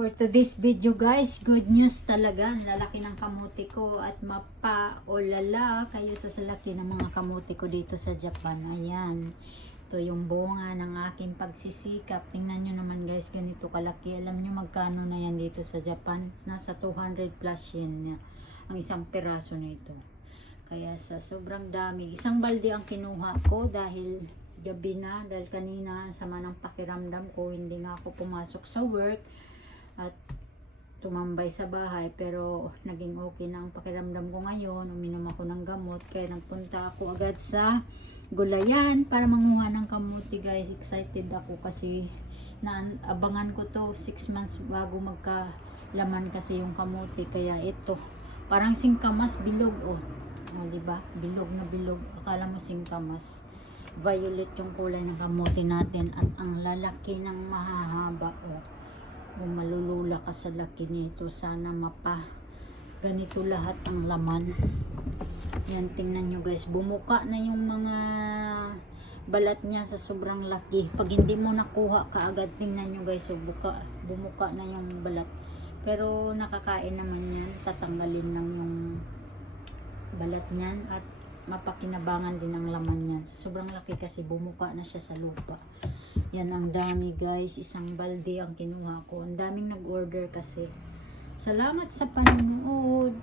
For today's video guys, good news talaga. Lalaki ng kamuti ko at mapaolala kayo sa salaki ng mga kamuti ko dito sa Japan. Ayan. Ito yung bunga ng aking pagsisikap. Tingnan nyo naman guys, ganito kalaki. Alam nyo magkano na yan dito sa Japan? Nasa 200 plus na ang isang piraso na ito. Kaya sa sobrang dami, isang balde ang kinuha ko dahil gabi na, dahil kanina sama ng pakiramdam ko, hindi nga ako pumasok sa work at tumambay sa bahay pero naging okay na ang pakiramdam ko ngayon. Uminom ako ng gamot kaya nagpunta ako agad sa gulayan para manguha ng kamuti guys. Excited ako kasi naabangan ko to 6 months bago magka laman kasi yung kamuti. Kaya ito parang singkamas bilog oh, oh di ba? Bilog na bilog. Akala mo singkamas. Violet yung kulay ng kamuti natin at ang lalaki ng mahahaba oh o malulula ka sa laki nito sana mapa ganito lahat ang laman. Yan tingnan nyo guys. Bumuka na yung mga balat niya sa sobrang laki. Pag hindi mo nakuha kaagad tingnan nyo guys. So buka, bumuka na yung balat. Pero nakakain naman yan. Tatanggalin lang yung balat niyan at mapakinabangan din ang laman niyan. Sa sobrang laki kasi bumuka na siya sa lupa yan ang dami guys. Isang balde ang kinuha ko. Ang daming nag-order kasi. Salamat sa panonood.